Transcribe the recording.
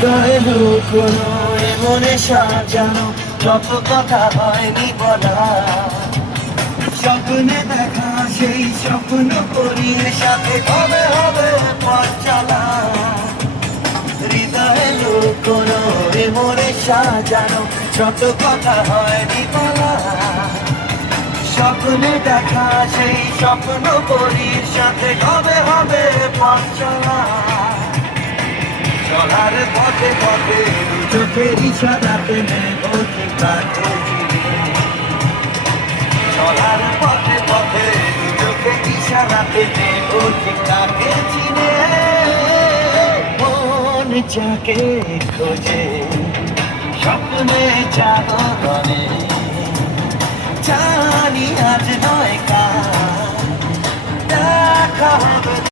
হৃদয়ে লুকোনো মনে সাজানো যত কথা হয়নি বলা, স্বপ্নে দেখা সেই স্বপ্ন করিয়ে সাথে হবে হবে পথ চলা। হৃদয়ে লুকোনো মনে সাজানো যত কথা হয়নি বলা, স্বপ্নে দেখা সেই স্বপ্ন করিয়ে সাথে হবে হবে পথ চলা। চলার পথে পথে চোখের ইশারাতে নেব ঠিকানা চিনে, চলার পথে পথে চোখের ইশারাতে নেব ঠিকানা চিনে। মন যাকে খোঁজে স্বপ্নে জাগরণে, জানি আজ নয় কাল দেখা হবে।